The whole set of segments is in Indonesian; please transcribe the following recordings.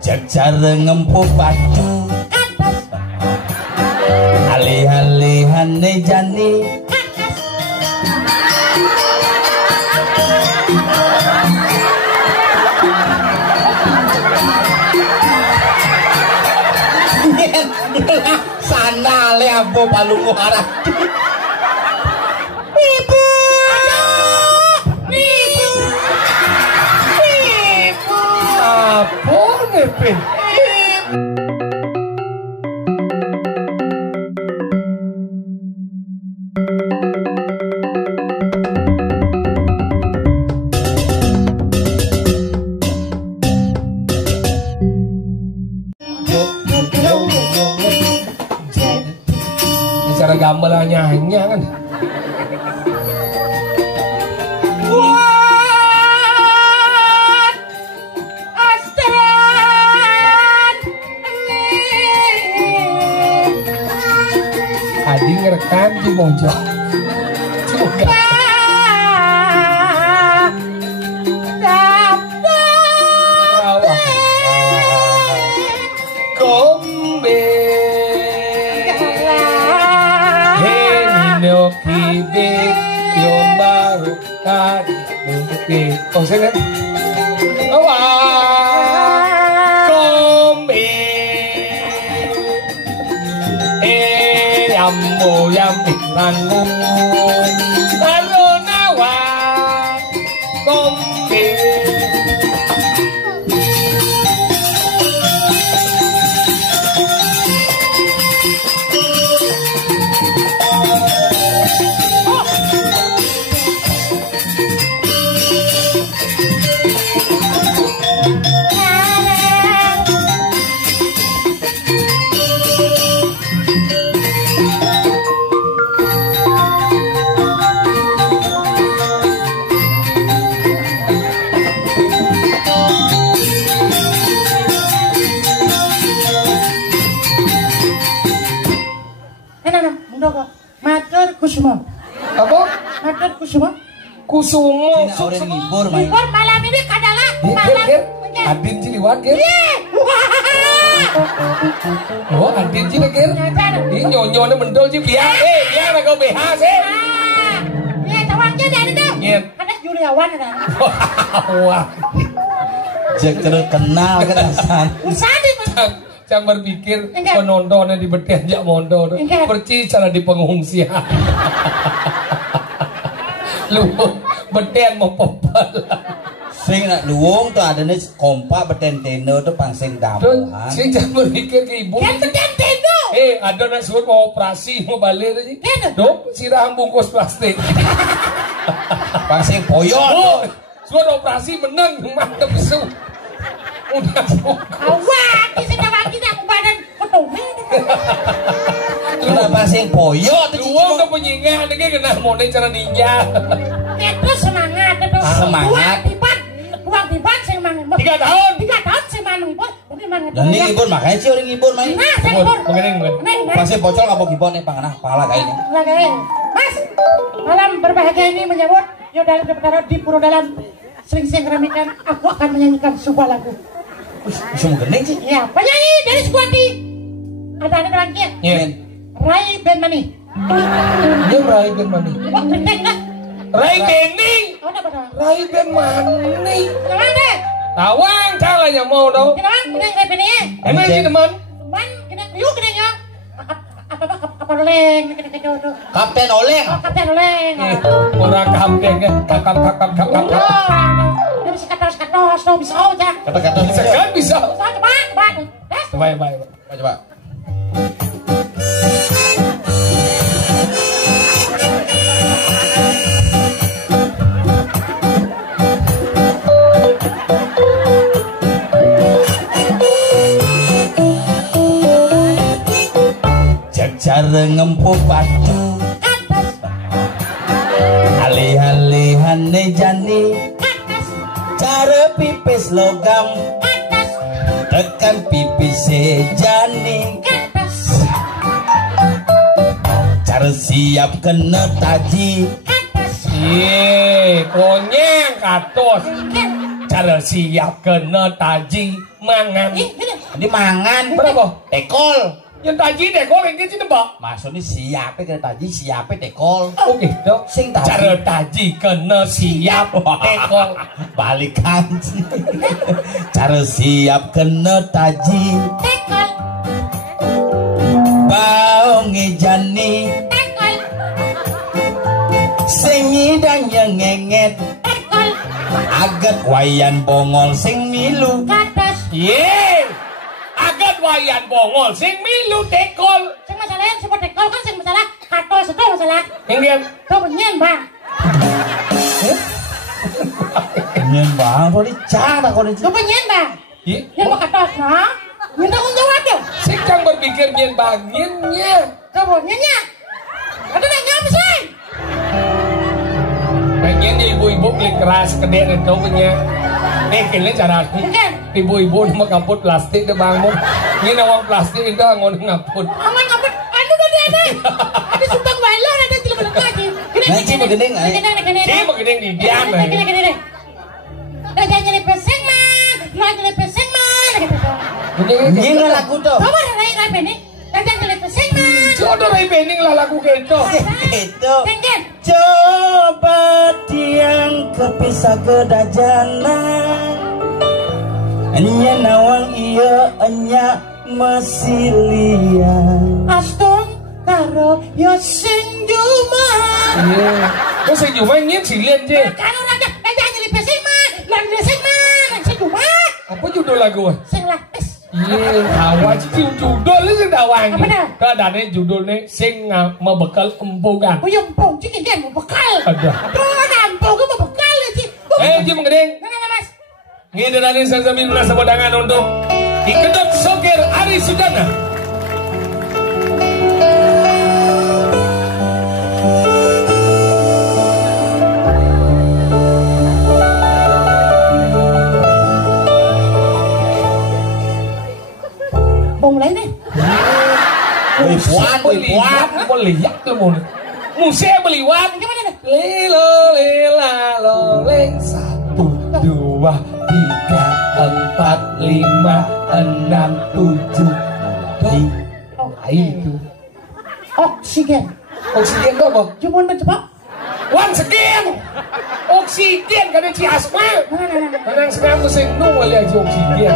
Jajar ngempu padu alih-alihane jani sandale ambo palungu arah ibu apa nih cara gamelannya hanya kan Adi ngerekam di mojok kombe heno kibik yombaru kan mungkin oh saya kan kombe yambo yambikan lalu nawa kombe Kusuma. Apa? Matur Kusuma. Kusumo sore ngibur main. Ngibur malam ini kadalah malam. Adin ciliwat ger. Oh, Adin cili ger. Ini nyonyone mendol sih biar. Biar aku BH sih. Iya, tawangnya dari itu. Ada Juliawan ada. Wah. Jek terkenal kerasan. Usadi Jangan berpikir penontonnya di betian jak mondo percis cara di pengungsian lu betian mau popal sing nak luwung tuh adanya kompak beten tendo tuh pangsing damu sing jangan berpikir ke ibu beten tendo ada nak suruh mau operasi mau balik aja dong sirah bungkus plastik pangsing poyot suruh operasi menang mantep besu udah awak kita bagi aku badan ketome kenapa sing poyot luang ke penyingan ini kena mau cara ninja itu semangat itu semangat uang tiban sing mangan 3 tahun sing mangan ibu tapi mangan dan ini ngibur makanya sih orang ngibur main nah sing ngibur pasti bocor kapok ngibur nih panganah pala kayaknya mas malam berbahagia ini menyambut Yodal Berkara di Puro Dalam sering-sering keramikan aku akan menyanyikan sebuah lagu. Bisa mau gendeng sih? Ya, penyanyi dari Squati. Ada lagi. Iya. Rai Ben Mani. Dia Rai Ben Mani. Oh, gede enggak? Rai Beni. Oh, apa? Rai Ben Mani. Kenapa deh? Tawang calanya mau dong. Kenapa? Kenapa Rai Beni? Emang sih teman? Teman, kenapa? Yuk kenanya. Kapal oleng, Kapten Oleng. Oh, Kapten Oleng. Orang kapten ya, kakap. Dia bisa katos, bisa aja. Kata-kata Bisa kan bisa. Coba. Baik. Coba. Jajar ngempu padu alih-alihane jani cara pipis logam tekan pipis jani cara siap kena taji konyeng katos. Cara siap kena taji mangan. Ini mangan. Berapa? Tekol. Yang taji tekol yang gitu Pak. Maksudnya siapa kena taji, siapa tekol. Oh gitu. Sing taji. Cara taji kena siap tekol. Balikan. Cara siap kena taji. Tekol. Bau ngejani. Tekol. Sing ngidang nyengenget. Tekol. Agat wayan bongol sing milu. Kados. Ye. Agat wayan bongol sing milu tekol. Sing masalah yang sebut tekol kan sing masalah kados itu masalah. Ingin. Kau penyen bang. Nyen bang, kok dicara kok dicara. Kau penyen bang. Ye. Yang mau kados nah. Minta tanggung jawab dong. Sing kang berpikir nyen banginnya. Kau penyennya. Ada yang ngapa sih? Pengennya ibu-ibu klik keras kedek dan kau punya. Nih kalian cara ibu-ibu nama kaput plastik ke bangun. Ini nawang plastik itu ngon ngaput. Aman ngaput. Anu tadi ada. Ada sumbang balon ada di belakang lagi. Nah, cium gening. Cih begini di diam. Gini. Dah jangan jadi peseng man. Lo jadi peseng man. Nyen lagu tuh. Kau mana naik apa ini? Dah jangan jadi peseng man. Jodoh rai bening lah lagu gitu. Itu. Kengen. Coba tiang kepisah ke dajana. Enya nawang iya enya masilian. Astung karo yo sing juma. Iya. Kau sing cuma ingin silian je. Kalau raja dah jangan jadi peseng man. Lan peseng man. Sing juma. Apa judul lagu? Sing lapis. Iya, awal sih judul itu dawang. Apa dah? Kadane judulnya sing membekal empukan. Oh yang pong cikin kan mau bekal. Ada. Aduh nampung gue mau bekal ya Ci. Ji menggedeng. Nah mas. Ngide dari sambil merasa pedangan untuk dikedok sokir Ari Sudana. Bông lấy đi. Melihat tuh mau. Musik beliwat. Lilo lila lo leng 1 2 3 4 5 6 7 itu Oksigen. oksigen tuh apa? Cuma mencoba. Once again oksigen kan si asma. Kadang sekarang tuh sing nunggu lihat oksigen.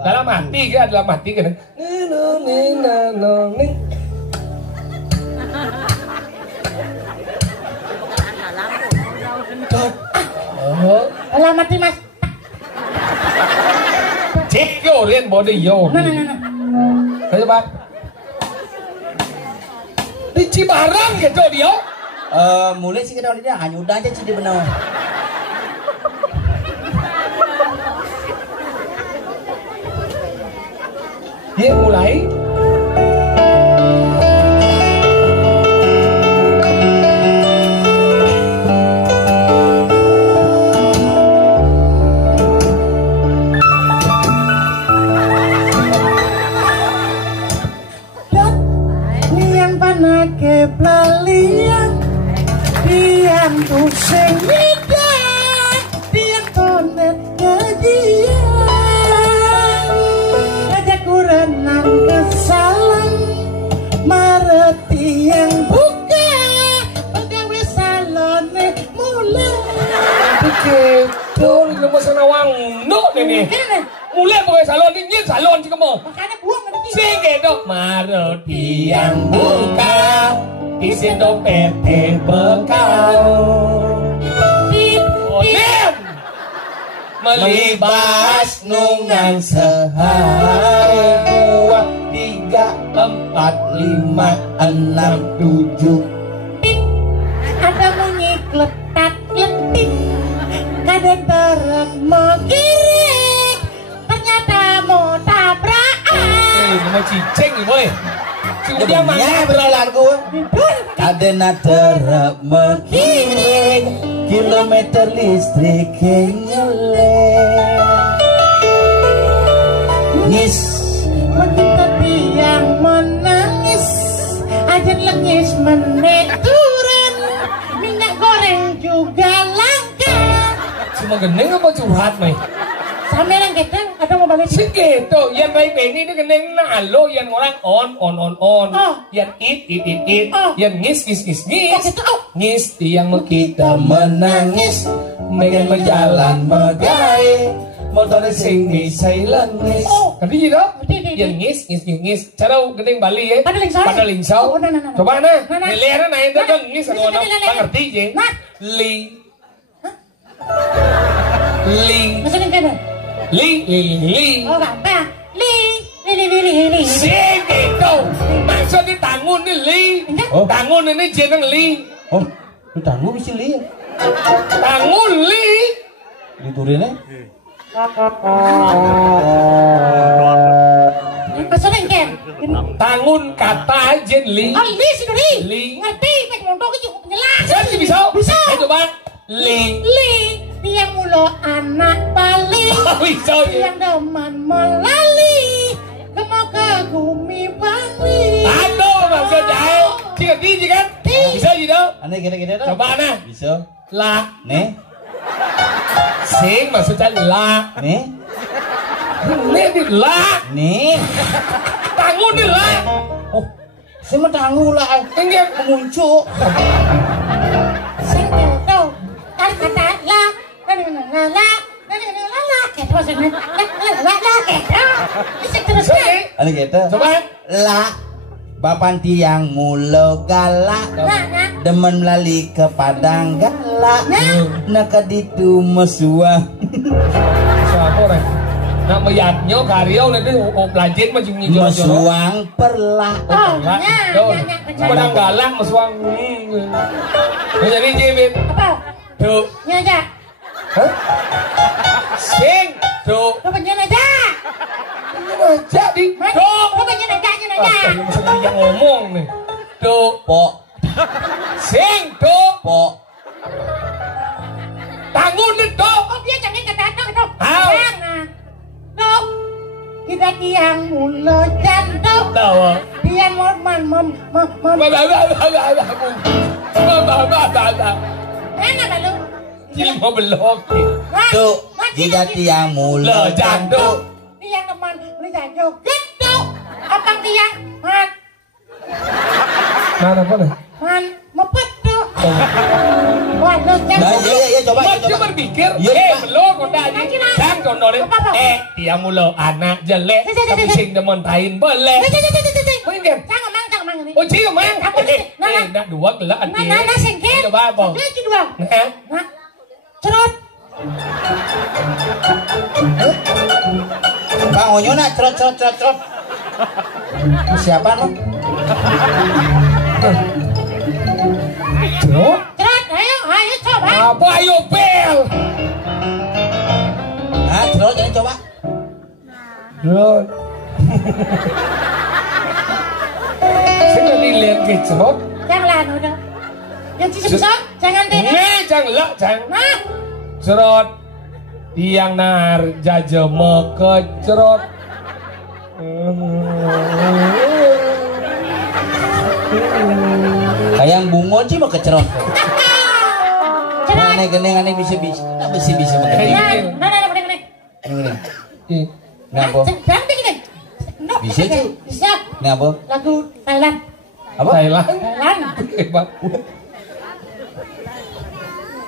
Dalam hati kan, dalam hati kan. Alah mati mas. Cek yo, lihat body yo. Nah. Ayo bang. Di Cibarang gitu dia. Mulai sih kita udah hanya udah aja sih di benau. Dia mulai. Yang panake pelalian, diam tu sing hidup, diam tonet kajian, ngajak kurenan kesalan, mareti yang buka, pegawai salone mulai. Begitu, ini lemas nawang no nih. Mulai pokoknya salon jika mau. Makanya buang ada tiga. Sige maroti yang buka, isi dompet bekal. Onem melibas nungan sehari 2 3 4 5 6 7. Ada bunyi kletak kletik, kadang terang mau girik, ternyata mau tabrak Mà chỉ chênh thì boleh. Cuma dia mana berlagu. Kadena derap mengiring kilometer listrik nyeleng. Ngis Begitu tiang menangis, aja lengis menek turun, minyak goreng juga langka. cuma geneng apa curhat mày? Sampai yang kita ada mau balik. Segitu, yang baik ini dia geneng nalo, yang orang on. Oh. Yang it, Oh. yang ngis. Kasih tahu. Ngis tiang kita menangis Megan berjalan megai motornya sing misai lengis. Oh. Ngerti gì đó? Ngerti. Yang ngis. Cara geneng Bali ya. Pada lingsau. Pada lingsau. Oh, nah. Coba nah. Nah. Lihat nah itu kan ngis Nah. ano. Nah. Ngerti je? Nah. Ling. Maksudnya kan? Ling. Oh gampang. Li. Sing gitu. Maksudnya tangun ni ling. Oh. Tangun ini jeneng ling. Oh, lu tangguh bisa li. Tangun ling. Diturin ya. Maksudnya kan? Tangun kata jen ling. Oh li sih li. Ling. Ngerti? Mek motor ke juga penjelas. Kan bisa? Bisa. Ayo coba. Ling. Dia mulu anak Bali. Oh, bisa ya. Yang demen melali, gemuk kagumi Bali. Aduh, maksudnya. Cik ngerti kan? Bisa gì đâu? Aneh gini-gini dah. Coba nah. Bisa. La. Nih. Sing maksudnya la. Nih. Ini di la. Nih. Tangun di la. Oh, saya mau tangguh lah. Enggak. Muncul. Sing tuh, kata la, la, kayak maksudnya la, kayak bisa terus kan? Aneh gitu. Coba. La. Bapan tiang mulo galak. Nah. Demen melali ke padang galak. Nak ditu mesuah. Siapa orang? Nak meyatnya karyo nanti pelajin macam ni jorok-jorok. Mesuang perlah. Oh, Padang galak mesuang. Jadi jebit. apa? Tuh. Nyaja, Hah? Sing. Tuh. lu pengen aja. Jadi. Tuh. Lu pengen aja. Masa dia ngomong nih. Tuh. Pok. Sing. Tuh. Pok. Tangun itu. Oh dia jangan kata itu. Au. Jangan. Tuh. Kita tiang mulu jantung. Tahu. Dia mau Mana balu? Jadi mau belok. Tuh. Jika tiang mulo jantung. Dia teman beli jantung. Gitu. Apa dia? Mana apa nih? Mepet tuh. Waduh, Nah, iya, coba. Dia berpikir, Iya, belum udah aja. Jangan kono deh. Apa? Dia mulu anak jelek, tapi sing demen tain boleh. Mungkin. Jangan mang ini. Oh, cie mang. Nah. Nak dua gelak anti. Nah, sengket. Coba apa? Dia kedua. Nah. Nah. Cerot. Bang Onyo nak cerot. Siapa no? Cerot? Cerot, ayo coba. Apa ayo bel? Ah, cerot jadi coba. Cerot. Saya tadi lihat ke cerot. Jangan udah. Yang sisa jangan deh. Jangan. Nah. Cerot. Tiang nar jajeme ke cerot. Kayak bungo sih mau kecerot. Cerot. Aneh geneng bisa. Tak bisa mengerti. Nah. Ini. Ngapa? Jangan begini. Bisa, Ci. Bisa. Ngapa? Lagu Thailand. Apa? Thailand. Hebat.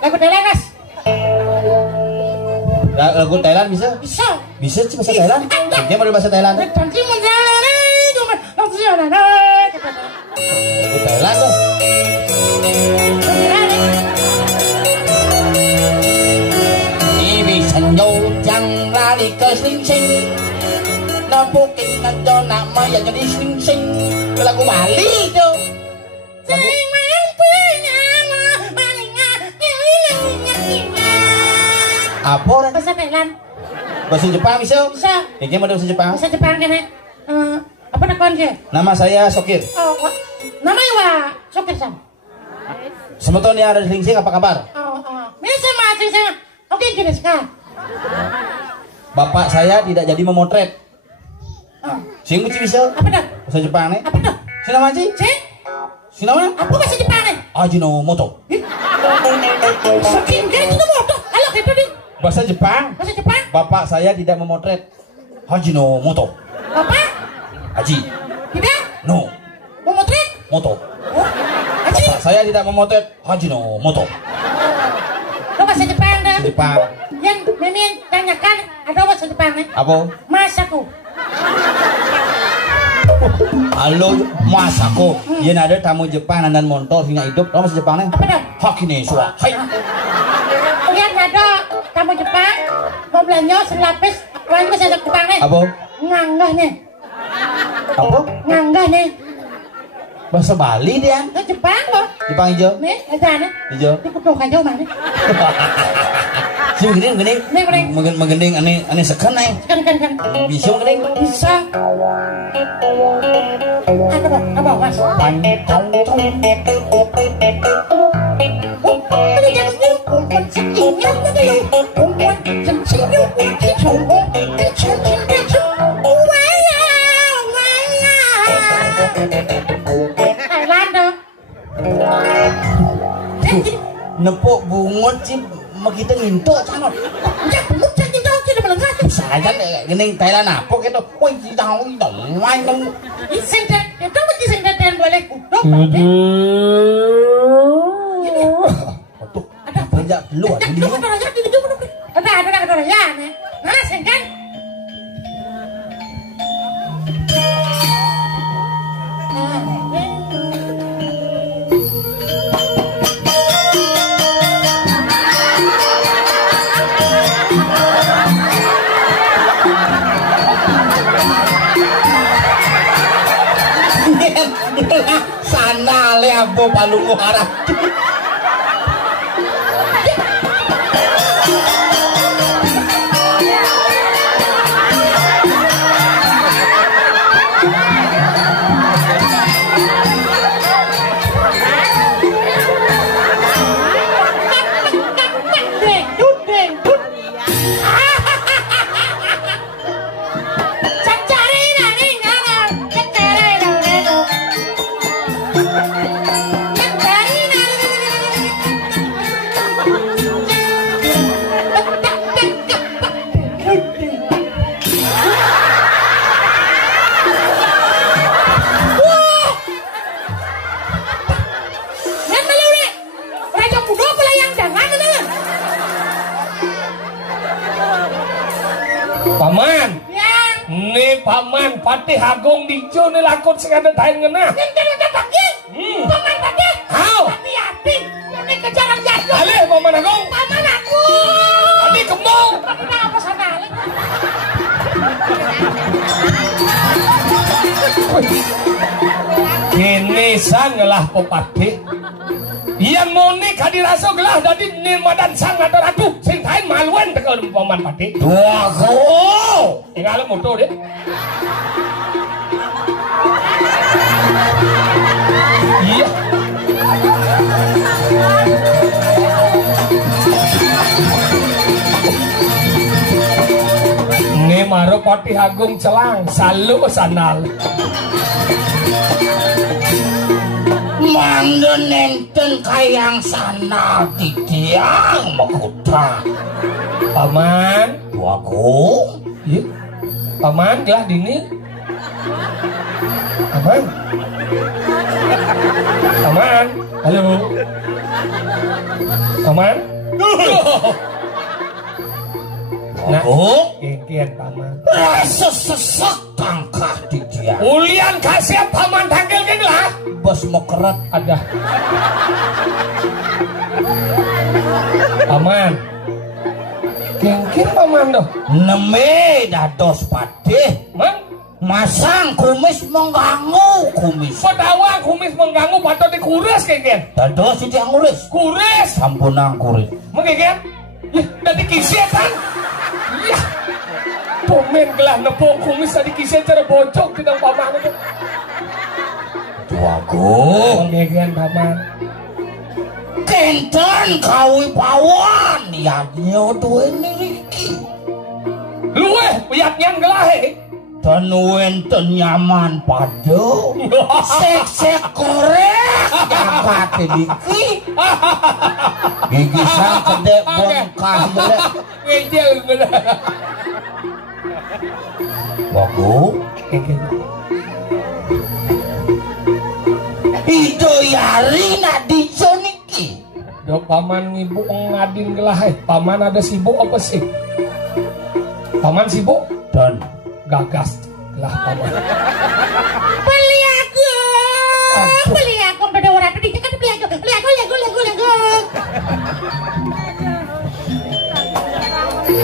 Lagu Thailand, Mas. Lagu Thailand bisa? Bisa. Bisa sih bahasa Thailand. Dia mau bahasa Thailand. Cantik menjadi cuma langsung ada. Lagu Thailand tuh. Ibi senyo yang lari ke sing-sing. Nabukin nanti nama yang jadi sing-sing. Lagu Bali tuh. Apa orang? Bahasa Thailand. Bahasa Jepang bisa? Bisa. Kayaknya mau bahasa Jepang. Bahasa Jepang kan? Apa Apa nak konje? Nama saya Sokir. Oh, namanya wa Sokir san. Sebetulnya ada Slingsing, apa kabar? Bisa mah saya. Oke, jenis kah? Bapak saya tidak jadi memotret. Sing bisa? Apa dah? Bahasa Jepang nih. Apa dah? Sinama Ci? Sinama? Apa bahasa Jepang nih? Ajinomoto. Saking kan itu motor. Halo gitu nih. Bahasa Jepang. Bahasa Jepang. Bapak saya tidak memotret. Ajinomoto. Apa? Aji. Tidak? No. Mau motret? Moto. Oh, Haji. Bapak saya tidak memotret. Ajinomoto. Lo bahasa Jepang dah. Jepang. Yang Mimin tanyakan ada bahasa Jepang nih. Apa? Masaku. Halo, Masako. Yen ada tamu Jepang dan montol hingga hidup. Lo masih Jepang nih? Apa dah? Hakine suwa. Hai. Lihat ada tamu Jepang mau belanja selapis. Lain bahasa Jepang nih. Apa? Nganggah nih. Apa? Nganggah nih. Bahasa Bali dia. Ke Jepang loh. Jepang hijau. Nih, aja nih. Hijau. Di kudu aja mana? Si menggending. Nih, Bang. Menggending aneh sekan nih. Kan. Bisa menggending. Bisa. Apa mas? Nepuk bungut sih kita ngintuk canot. Ya bungut cantik dong sih udah melengah. Saya gening Thailand apa gitu. Woi tahu dong main dong. Iseng deh, itu mesti iseng deh boleh kudok. Tuh ada kerja luar ini. Ada ya nih. Nah, sengkan. Sana le abo palungo arah. Paman. Ya. Nih paman Patih Agung Dijo nih lakon sekadar tahan ngena. Paman Patih. How? Hati-hati. Ini kejaran jatuh. Ale paman Agung. Paman Agung. Ini kembang. Kenapa sana? Kini sang ngelah Patih. Yang moni kadirasa gelah dari nirmadan sang ada ratu sing tahan maluan tegal paman Patih. Dua ko. Tinggal motor deh. Iya. Ini maru Patih Agung celang salu sanal. Manggen enten kayang sana titiang makuta. Paman, Wago. iya. Paman gelah dini. Paman. Paman, halo. Paman. Nah, kian paman. Rasa sesek tangkah titiang. Ulian kasih paman tanggil ke gelah. Bos mau kerat Ada. Paman. Kian paman doh. Neme dados Patih. Man, Masang kumis mengganggu kumis. pedawa kumis mengganggu patut dikuras kian. Dados itu yang nguris. Kuris. Sampun ang kuris. Mengkian. Ih, dari kisiatan. Iya. Pomen gelah nepung kumis tadi kisah cara bocok tidak paman itu. Tuaku Pengegian paman. Kenten kawi pawan ya nyodoin Riki. Luweh piyatnya gelah Dan wenten nyaman padu sek-sek korek jagat Riki. Gigi sang gede bongkah gede. Ngejel bener. Waku Ido yari nak diconiki. Dok paman ibu ngadin gelah paman ada sibuk apa sih? Paman sibuk Dan gagas lah paman. Beli aku pada orang itu kan beli aku.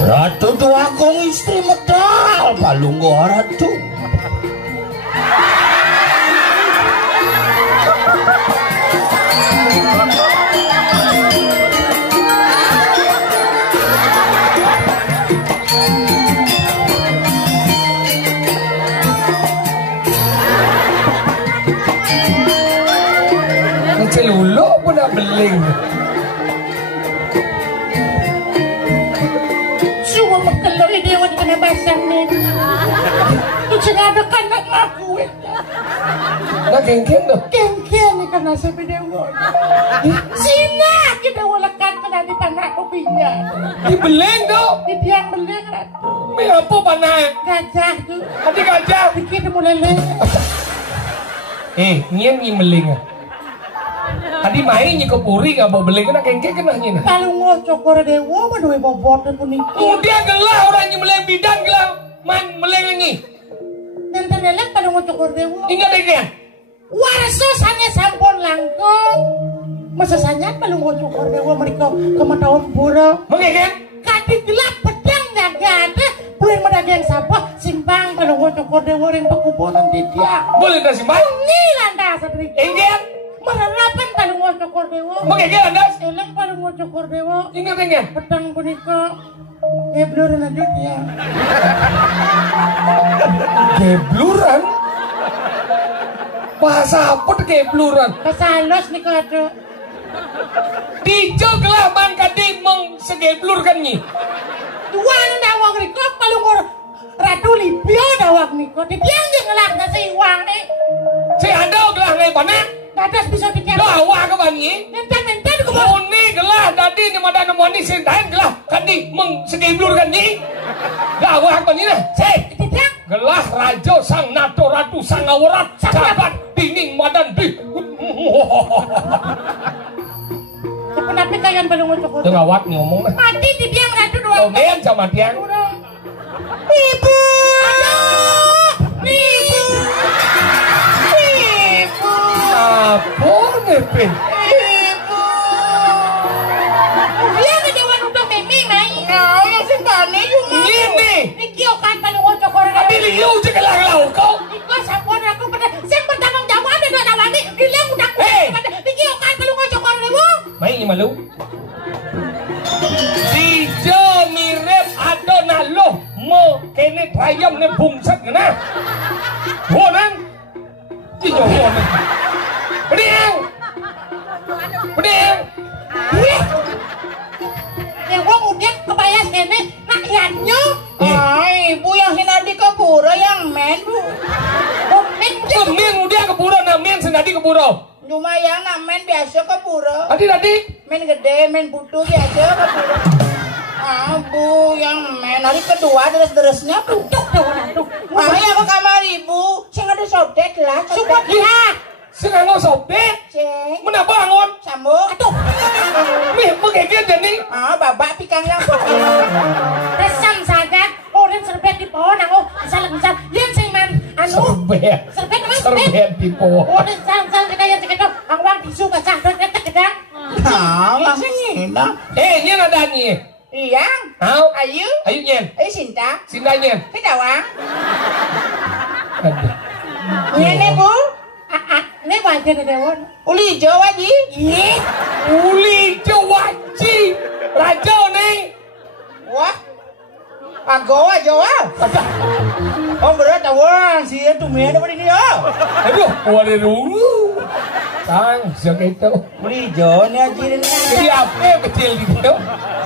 Ratu tuakong istri medal balunggo ratu. Celuluk pun nak beling. Semua makelok ini yang kena basang ni. Itu ada kanak aku. Nak kengkeng tu. Kengkeng ni kena sampai dewa. Sina kita walakan kena di tanah kopinya. Di beling tu. Di tiang beling ratu. Ni apa panai? Gajah tu. Hati gajah. Dikit mulai leleh. Nyen ni beling ah. Tadi main ni ke puri ngapa beling kena kengkeng kena nyen. Kalau ngocok orang dewa mana bobot dan puning. Kemudian gelah orang ni meleng bidan gelah man meleng ni. Dan terlelak kalau ngocok orang dewa. Ingat dia. Warso sange sampun langkung. Masa sanya kalau ngocok orang dewa mereka kematauan pura. Mengekeng? Kadi gelap pedang jaga ada. Bukan medagang sabah simpang kalau ngocok orang dewa yang pekubunan di dia. Boleh tak simpang? Ini landas sedikit. Enggak. Merelapan kalau ngocok orang dewa. Mengekeng landas? Eleng kalau ngocok orang dewa. Ingat enggak? Pedang punika. Gebluran aja dia. Gebluran? Bahasa apa tu gebluran? Kesalos nih kado. Dijo gelah man kadi meng segeblurkan ni. Tuan dawang riko kalau ngor ratu libyo dawang niko. Dibiang dia ngelak nasi uang nih. Si ada gelah ngai panak. Dadas bisa dikira. Dawa ke bani? Nenten ke bawah. Oh ni gelah tadi ni madan moni sentain gelah kadi meng segeblurkan ni. Dawa ke bani nah. Si. Tidak. Gelah raja sang nato ratu sang awarat sahabat dinding madan di. Kenapa kalian belum ngocok? Tengah wat ngomong nah. Mati dibiang ratu doang. Kau main sama dia. Ibu. Aduh. Ibu. Ibu. Apa ni pin? Ibu. Dia kedewan udah memi mai. Oh, yang sembani cuma. Ini. Nikio kan belum ngocok orang. Tapi liu je gelah kau. Iko sampun aku pada sen bertanggung jawab ada dua nawani. Dia udah. Nikio kan belum ngocok orang ibu. Mai ni malu. Dijo mirip adona loh mo kene trayam ne bungset kena. Bonan. Dijo bonan. Beriang. Beriang. Ya wong udah kebayas kene rakyatnya. Ibu yang hinadi ke pura yang men bu. Kemen udah ke pura na men senadi ke pura. Cuma yang men biasa ke pura. Adik-adik. Men gede, men butuh biasa ke pura. Bu yang men hari kedua deres-deresnya butuh tuh. Makanya aku kamar ibu. Ceng ada sobek lah. Support lah. Senang sobek. Ceng. Mana bangun? Sambung. Aduh. Nih, begini jadi. Babak pikang yang Resam saja. Orang serbet di pohon aku misal yang sing man anu Serbet. apa Serbet di pohon. orang sang kita yang ceket ang wang tisu ka sang kita kedang langsung hilang. Nyen ada ni. Iya. Au. Ayu. Ayu nyen. Ayu Sinta. Sinta nyen. Kedawang. Aduh. Ini bu. ini wajah dewon Uli hijau aji. iya Uli jawaji. Raja ni. Wah. Agoa Jawa. Oh berat awan sih itu main apa ini ya? Aduh, wala rungu. Tang, segitu. Beli John ya jirin. Jadi apa kecil gitu?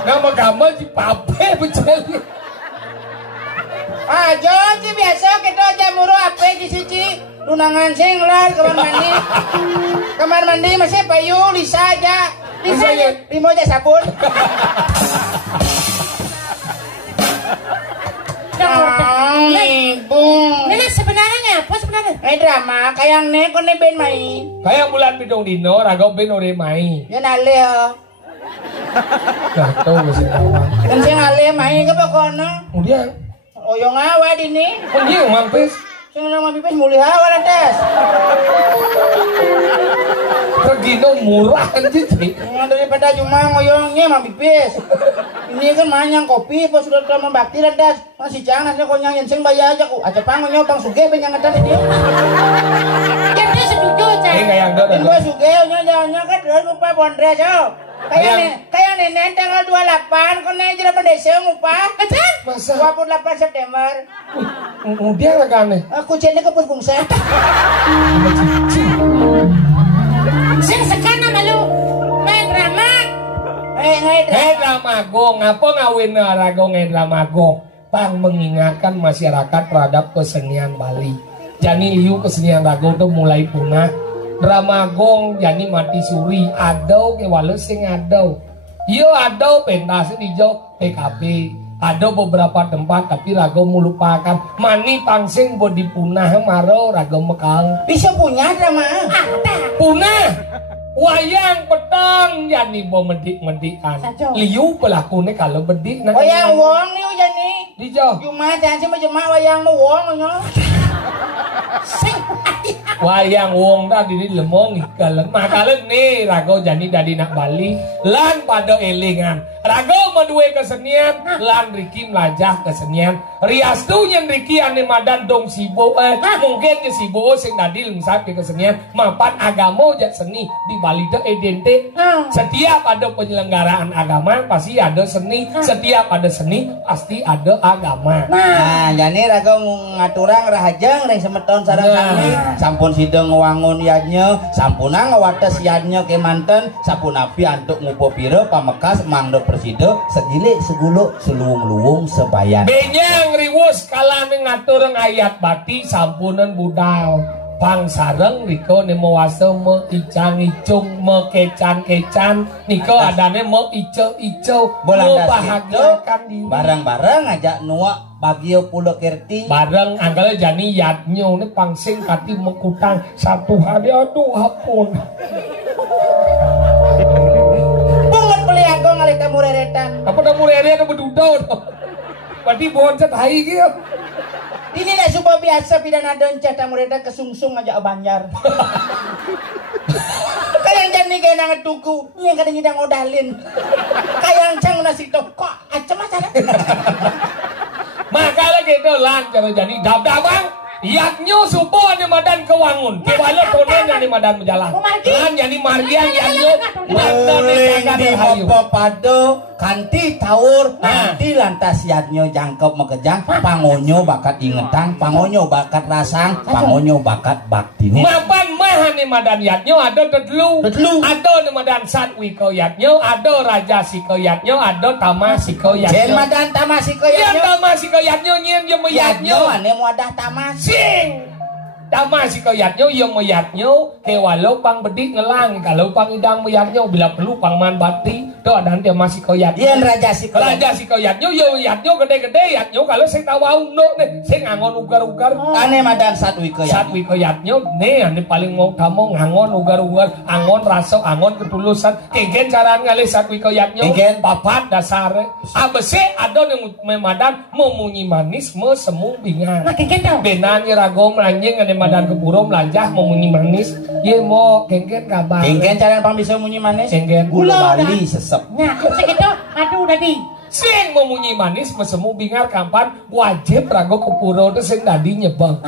Nama kamu si pape kecil. Ah John sih biasa kita jamuro apa di sini. Tunangan sing lah kamar mandi masih payu Lisa aja. Lisa aja, Limo aja sabun. Ibu. Ini sebenarnya apa sebenarnya? Drama kayak nek kon ben mai. Kayak bulan bidong dino, raga ben ore mai. Ya nale ya. Gato masih kawan. Kan sing nale mai ke pokono. Kemudian, Oyong awa dini. kemudian mampis. Sing nama pipis mulih hawa lantas. Regino murah anjir. Daripada cuma ngoyongnya mah pipis. Ini kan manyang kopi pas sudah terlalu bakti lantas. Masih jangan asal kau nyanyiin sing bayar aja ku. Aja pangonya bang suge penyang ngetan ini. Jadi setuju cah. Ini kayak ando. Gue suge nyanyi kan terus lupa bondres yo. Kayak nenek tanggal 28 kon nek jero pendesa ngupah. Acan? Masa? 28 September. Kemudian regane. Aku jene ke Puspungsen. Sing sekana malu. Main drama. Drama gong, apa ngawin rago drama gong? Pang mengingatkan masyarakat terhadap kesenian Bali. Jani liu kesenian rago itu mulai punah. Drama gong jani mati suri. Adau ke walau sing adau. Yo adau pentas di jo PKB. Ada beberapa tempat tapi rago melupakan. Mani pangsing bodi punah maro rago mekang. Bisa punya drama. Punah. Wayang petang jani bo medik-medikan. Liu pelakune kalau bedik nak. Wayang wong liu jani. Dijo. Cuma jangan cuma jema wayang mu wong nyo. Wayang wong tadi ini lemong ikalen. Makalen nih rago jani dari nak Bali. Lan pada elingan. Rago medue kesenian. Lan Riki melajah kesenian. Rias tu yang Riki ane madan dong sibo. Mungkin ke sibo sing tadi lungsat ke kesenian. Mapan agama jak seni di Bali itu identik. Setiap ada penyelenggaraan agama pasti ada seni. Setiap ada seni pasti ada agama. Nah, jadi rago ngaturang rahajang ring semeton sareng kami. Sampun sideng wangun yadnya, sampuna ngawates yadnya ke manten, sapunapi antuk ngupo pira pamekas mangdo presida segile seguluk seluwung-luwung sebayan. Benyang riwus kalane ngatur ayat bati sampunan budal. Pang sareng riko ne mewasa me icang icung me kecan kecan niko adane me ijo ijo bahagiakan diri bareng-bareng ngajak nuak bagio pulo kerti bareng anggale jani yadnyo ne pangsing kati mekutang satu hari aduh ampun bunget beli aku ngalih tamu reretan apa tamu reretan bedudau berarti boncet hai gitu. Ini nak subuh biasa pidana doncet tamu reretan kesungsung aja banjar. Kayang jani kaya nangat tuku, yang kadang ngidang odalin. Kayang cang nasi toko, acem aja. Makanya gitu lan cara jani dab-dabang. Yaknyo supo ane madan kewangun. Kewala tonen ane madan berjalan. Lan jani margian yaknyo. Muling di pado kanti tawur nanti lantas yadnyo jangkep mekejang pangonyo bakat ingetan pangonyo bakat rasang pangonyo bakat baktine mapan mah ane madan yadnyo ada tetelu ada ane madan satwi ko yadnyo ada raja siko yadnyo ada tama siko yadnyo jen madan tama siko yadnyo yang tama siko yadnyo nyen yang meyadnyo ane muadah tamas sing tama siko yadnyo yang meyadnyo kewalo pang bedik ngelang kalau pang idang meyadnyo bila perlu pang man bati do ada dia masih koyat yang raja si koyatnyo yo yatnyo gede-gede yatnyo kalau saya tahu no nih saya ngangon ugar-ugar ane madan satwi koyatnyo nih ane paling mau kamu ngangon ugar-ugar angon raso angon ketulusan kengken caraan ngalih satwi koyatnyo papat dasar abese ada yang memadan memunyi manis mesemu bingan benan rago melanjing ane madan kepuro melanjah memunyi manis ye mau kengken kabar kengken caraan pang bisa munyi manis kengken gula Bali sesep nah segitu aduh tadi sing memunyi manis mesemu bingar kampan wajib rago kepuro itu sing tadi nyebang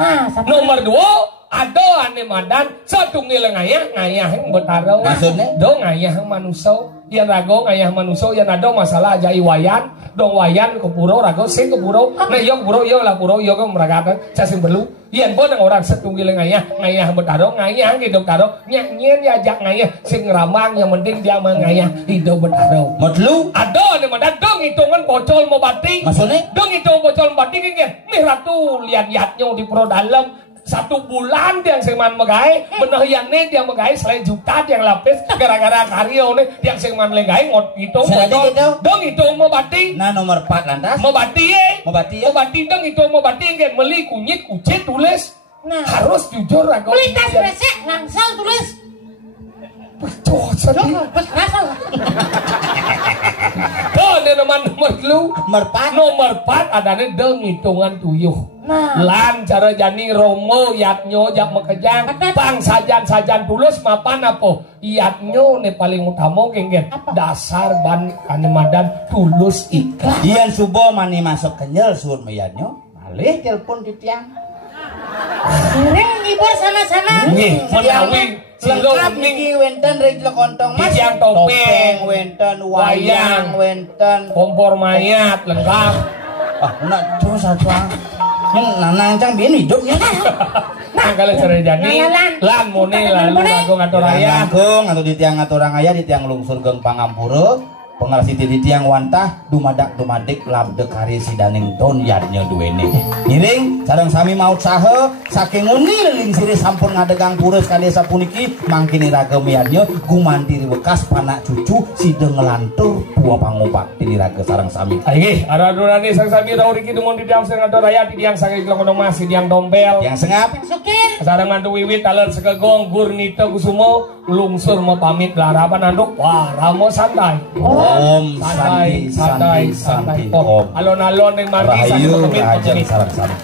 nomor 2 ada ane madan satunggal ngayah yang betaro Maksudnya? do ngayah manusia yang rago ngayah manusia yang ada masalah aja iwayan dong wayan ke puro rago sing ke puro nah yo puro yo lah puro yo kan meragatan cacing belu yang pun orang setunggal ngayah betaro ngayah hidup betaro nyanyian diajak ngayah sing ramang yang penting dia mengayah hidup betaro Modlu ada ane madan dong hitungan bocol mau batik maksudnya dong hitung bocol batik kan nih ratu lihat-lihatnya di puro dalam 1 bulan yang seman megai benahian nih yang megai selain juta yang lapis gara-gara karyo nih yang seman legai ngot hitung Serati gitu? dong hitung mau batik nah nomor 4 lantas mau batik mau batik ya mau batik dong hitung mau batik kan beli kunyit kucit tulis Nah. harus jujur aku Melintas besek langsung tulis. Cok, sedih. Bos kerasa. Tuh, ini nomor lu. Nomor 4 adanya deng hitungan tuyuh. Nah. Lan cara jani romo yatnyo jak mekejang. Bang sajan tulus mapan apa? Yatnyo nih paling utama genggen. Dasar ban kanemadan tulus ikhlas. Ian subo mani masuk kenyal suun meyanyo malih telepon di tiang Sering ngibur sama-sama. Nih, menawi lengkap niki wenten rejlo kontong mas Tiang topeng, wenten wayang wenten kompor mayat lengkap. ah nak terus satu nanang cang biar hidupnya Nah kalau cara jani lan mone lalu lagu ngatur raya. Agung atau di tiang ngaturang aya di tiang lungsur geng pangampura pengarsi di tiang wantah dumadak-dumadik labdek hari sidaning ton yadnya duwene ngiring sareng sami maut saha saking uni leling siri sampun ngadegang pura sekali sapuniki mangkini ragam yadnya gumantiri bekas panak cucu sideng ngelantur buah pangopak tini raga sareng sami Ayo, ada durani sang sami rauriki dumon di tiang sang ngatur raya di tiang sang iklong mas di tiang dompel. yang sengap Sukir. Sareng mantu wiwit taler sekegong gurnita kusumo lungsur mau pamit larapan anduk wah ramo santai. Om santai santi santai santi Om Om alon-alon yang mati Rahayu sakit Rahayu sareng sami